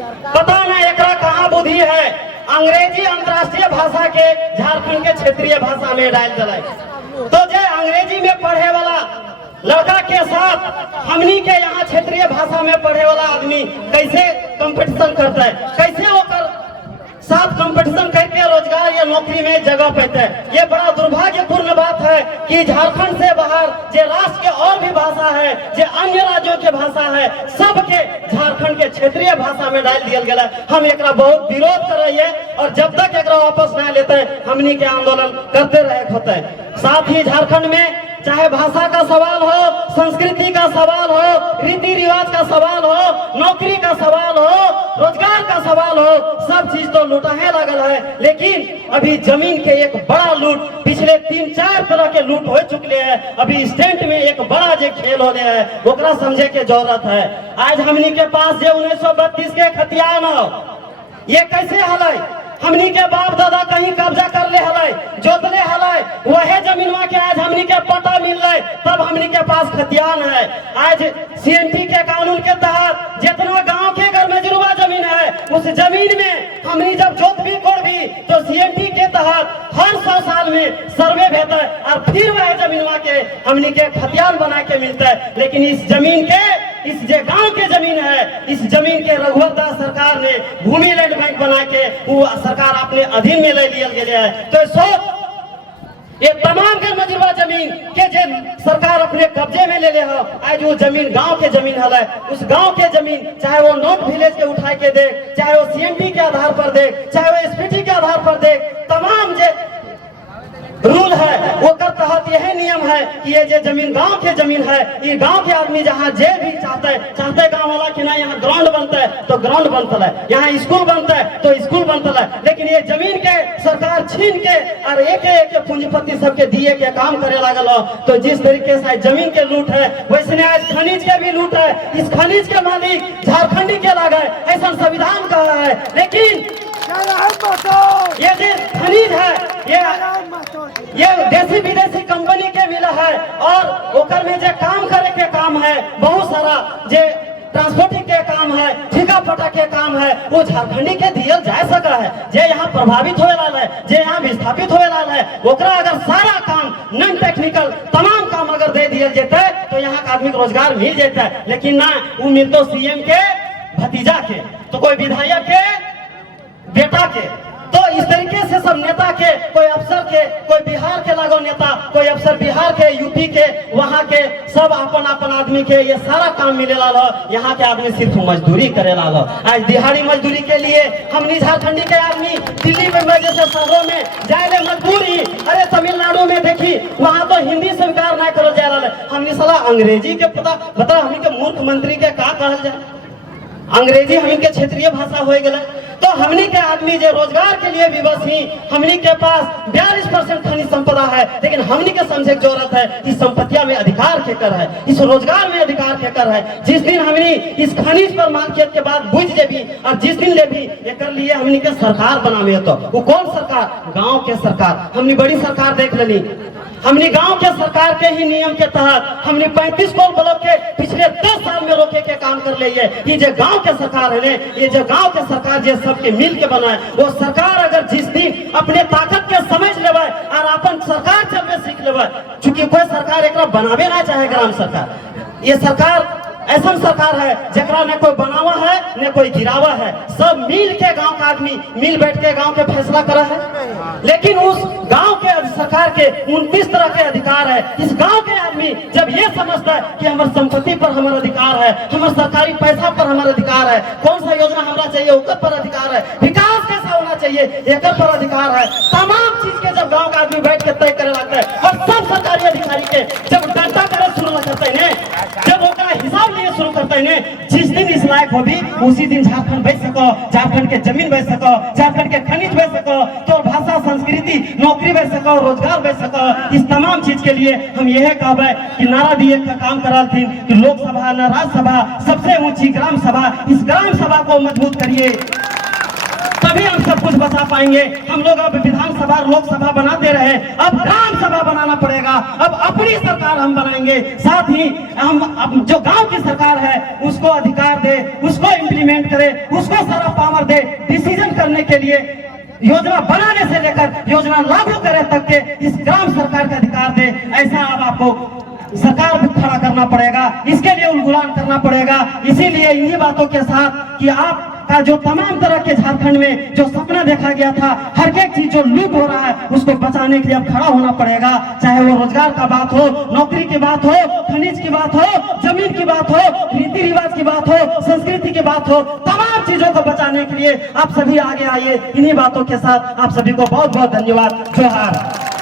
पता नहीं एकरा कहाँ बुद्धि है। अंग्रेजी अंतर्राष्ट्रीय भाषा के झारखंड के क्षेत्रीय भाषा में डाल दिलाई। तो जो अंग्रेजी में पढ़े वाला लड़का के साथ हमनी के यहाँ क्षेत्रीय भाषा में पढ़े वाला आदमी कैसे कंपटीशन करता है, कैसे वो साथ कंपटीशन करके रोजगार या नौकरी में जगह पाता है। ये बड़ा दुर्भाग्यपूर्ण बात है कि झारखंड से बाहर जो राष्ट्र के और भी भाषा है, जो अन्य राज्यों के भाषा है, सबके झारखंड के क्षेत्रीय भाषा में डाल दिया गया है। हम एकरा बहुत विरोध कर रही है और जब तक एकरा वापस न लेते हैं हमनी के आंदोलन करते रहे होते हैं। साथ ही झारखंड में चाहे भाषा का सवाल हो, संस्कृति का सवाल हो, रीति रिवाज का सवाल हो, नौकरी का सवाल हो, रोजगार का सवाल हो, सब चीज तो लूटाहे लगल है। लेकिन अभी जमीन के एक बड़ा लूट, पिछले 3-4 तरह के लूट हो चुके हैं। अभी स्टेट में एक बड़ा जो खेल होने है ओकरा समझे के जरूरत है। आज हमनी के पास जो 1932 के खतियान हो, ये कैसे हलाई? हमनी के बाप दादा कहीं कब्जा कर ले हलाई, जोतले हलाई, वही जमीनवा के आज हमनी के पट्टा मिल रहे, तब हमनी के पास खतियान है। आज सीएनटी के कानून के तहत जितना गांव के घर में जुड़वा जमीन है, उस जमीन में हमनी जब जोत भी कोड़ भी तो सीएनटी के तहत हर 100 साल में सर्वे भेजता है और फिर वह जमीनवा के हमनी के खतियान बना के मिलता है। लेकिन इस जमीन के, इस जो गांव के जमीन है, इस जमीन के रघुवर दास सरकार ने भूमि लैंड बैंक बना के वो सरकार अपने अधीन में ले लिया गया है। तो सोच, ये तमाम के मजूरवा जमीन के जे सरकार अपने कब्जे में ले ले हो, आज वो जमीन गांव के जमीन है। उस गांव के जमीन चाहे वो नॉर्थ विलेज के उठा के दे, चाहे वो सीएमटी के आधार पर दे, चाहे वो एसपीटी के आधार पर दे, तमाम जे रूल है वो कर तहत यही नियम है कि ये जो जमीन गांव के जमीन है, ये गांव के आदमी जहाँ जे भी चाहते है गांव वाला कि ना यहाँ ग्राउंड बनता है तो ग्राउंड बनता है, यहाँ स्कूल बनता है तो स्कूल बनता है। लेकिन ये जमीन के सरकार छीन के और एक पूंजीपति सबके दिए के काम करे लागल हो। तो जिस तरीके से जमीन के लूट है, वैसे आज खनिज के भी लूट है। इस खनिज के मालिक झारखंडी के लागे, ऐसा संविधान कहा है। लेकिन ये जो खनिज है ये देसी विदेशी कंपनी के मिला है और ओकर में जो काम करे के काम है, बहुत सारा जो ट्रांसपोर्टिंग के काम है, ठिका पटा के काम है, वो झारखंडी के दिया जा सका है। जे यहाँ प्रभावित होए वाला है, जे यहाँ विस्थापित होए वाला है, ओकरा अगर सारा काम नॉन टेक्निकल तमाम काम अगर दे दिया जाता है तो यहाँ का आदमी को रोजगार मिल जाता है। लेकिन ना, वो मिल तो सीएम के भतीजा के, तो कोई विधायक के बेटा के, तो इस तरीके से सब नेता के, कोई अफसर के, कोई बिहार के लागो नेता, कोई अफसर बिहार के, यूपी के, वहाँ के सब अपन अपन आदमी के ये सारा काम मिले ला। यहाँ के आदमी सिर्फ मजदूरी करे ला। आज दिहाड़ी मजदूरी के लिए हमनी झारखंडी के आदमी दिल्ली में जैसे शहरों में जाए मजदूरी, अरे तमिलनाडु में देखी वहाँ तो हिंदी स्वीकार नहीं करो जा रहा है। हमनी साला अंग्रेजी के पता बता, हमनी के मुख्यमंत्री के का कहल जाए, अंग्रेजी हमनी के क्षेत्रीय भाषा हो गए। तो हमनी के आदमी जो रोजगार के लिए विवश ही, हमनी के पास 42% खनिज संपदा है, लेकिन हमनी के समझे की जरूरत है इस संपत्तियां में अधिकार के कर है, इस रोजगार में अधिकार के कर है। जिस दिन हमनी इस खनिज पर मार्केट के बाद बुझ जेबी और जिस दिन ले भी एक लिए हमनी के सरकार बनावे तो वो कौन सरकार? गाँव के सरकार। हमनी बड़ी सरकार देख लेनी, हमने गांव के सरकार के ही नियम के तहत हमने 35 कोल ब्लॉक के पिछले 10 साल में रोके के काम कर लिए। ये जो गांव के सरकार है, ये जो गांव के सरकार जो सबके मिल के बना है, वो सरकार अगर जिस दिन अपने ताकत के समझ लेवे और अपन सरकार चलवे सीख लेवे, चूंकि कोई सरकार एक बनावे ना चाहे ग्राम सरकार, ये सरकार ऐसा सरकार है जरा न कोई बनावा है न कोई गिरावा है, सब मिल के गांव का आदमी मिल बैठ के गांव के फैसला करा है। लेकिन उस गांव के सरकार के 29 तरह के अधिकार है। इस गांव के आदमी जब ये समझता है कि हमारे संपत्ति पर हमारा अधिकार है, हमारे सरकारी पैसा पर हमारा अधिकार है, कौन सा योजना हमारा चाहिए उस पर अधिकार है, विकास कैसा होना चाहिए एक पर अधिकार है, तमाम चीज के जब गाँव का आदमी बैठ के तय करे लगता है और सब सरकारी अधिकारी के जब डंडा करे शुरू करते हैं, जब वो हिसाब लिए शुरू करते हैं, जिस दिन इस लायक होगी उसी दिन झारखंड बेच सको, झारखंड के जमीन बेच सको, झारखंड के खनिज बेच सको, तो भाषा संस्कृति नौकरी बेच सको, रोजगार बेच सको। इस तमाम चीज के लिए हम यह कहबे कि नारा दिए का काम करा थी कि लोकसभा न राज्यसभा, सबसे ऊंची ग्राम सभा, इस ग्राम सभा को मजबूत करिए, तभी हम सब कुछ बचा पाएंगे। हम लोग अब विधानसभा लोकसभा बनाते रहे, अब ग्राम सभा बनाना पड़ेगा, अब अपनी सरकार हम बनाएंगे। साथ ही हम जो गांव की सरकार है उसको अधिकार दे, उसको इम्प्लीमेंट करे, उसको डिसीजन करने के लिए, योजना बनाने से लेकर योजना लागू करे तक के इस ग्राम सरकार का अधिकार दे। ऐसा अब आपको सरकार भी खड़ा करना पड़ेगा, इसके लिए उलगुलान करना पड़ेगा। इसीलिए इन्हीं बातों के साथ कि आप का जो तमाम तरह के झारखंड में जो सपना देखा गया था, हर एक चीज जो लूट हो रहा है उसको बचाने के लिए अब खड़ा होना पड़ेगा। चाहे वो रोजगार का बात हो, नौकरी की बात हो, खनिज की बात हो, जमीन की बात हो, रीति रिवाज की बात हो, संस्कृति की बात हो, तमाम चीजों को बचाने के लिए आप सभी आगे आइए। इन्हीं बातों के साथ आप सभी को बहुत बहुत धन्यवाद। जोहार।